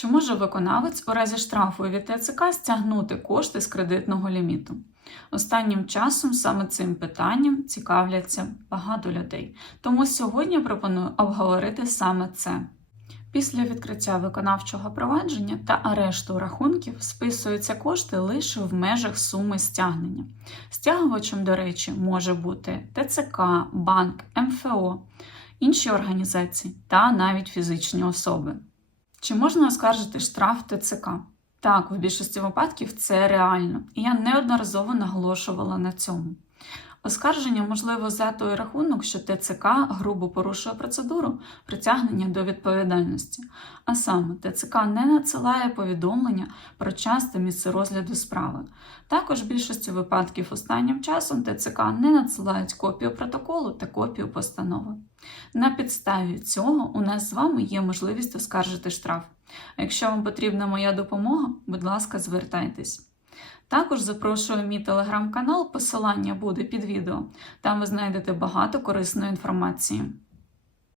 Чи може виконавець у разі штрафу від ТЦК стягнути кошти з кредитного ліміту? Останнім часом саме цим питанням цікавляться багато людей. Тому сьогодні пропоную обговорити саме це. Після відкриття виконавчого провадження та арешту рахунків списуються кошти лише в межах суми стягнення. Стягувачем, до речі, може бути ТЦК, банк, МФО, інші організації та навіть фізичні особи. Чи можна оскаржити штраф ТЦК? Так, в більшості випадків це реально, і я неодноразово наголошувала на цьому. Оскарження можливо за той рахунок, що ТЦК грубо порушує процедуру притягнення до відповідальності. А саме ТЦК не надсилає повідомлення про час та місце розгляду справи. Також в більшості випадків останнім часом ТЦК не надсилають копію протоколу та копію постанови. На підставі цього у нас з вами є можливість оскаржити штраф. А якщо вам потрібна моя допомога, будь ласка, звертайтесь. Також запрошую мій телеграм-канал, посилання буде під відео. Там ви знайдете багато корисної інформації.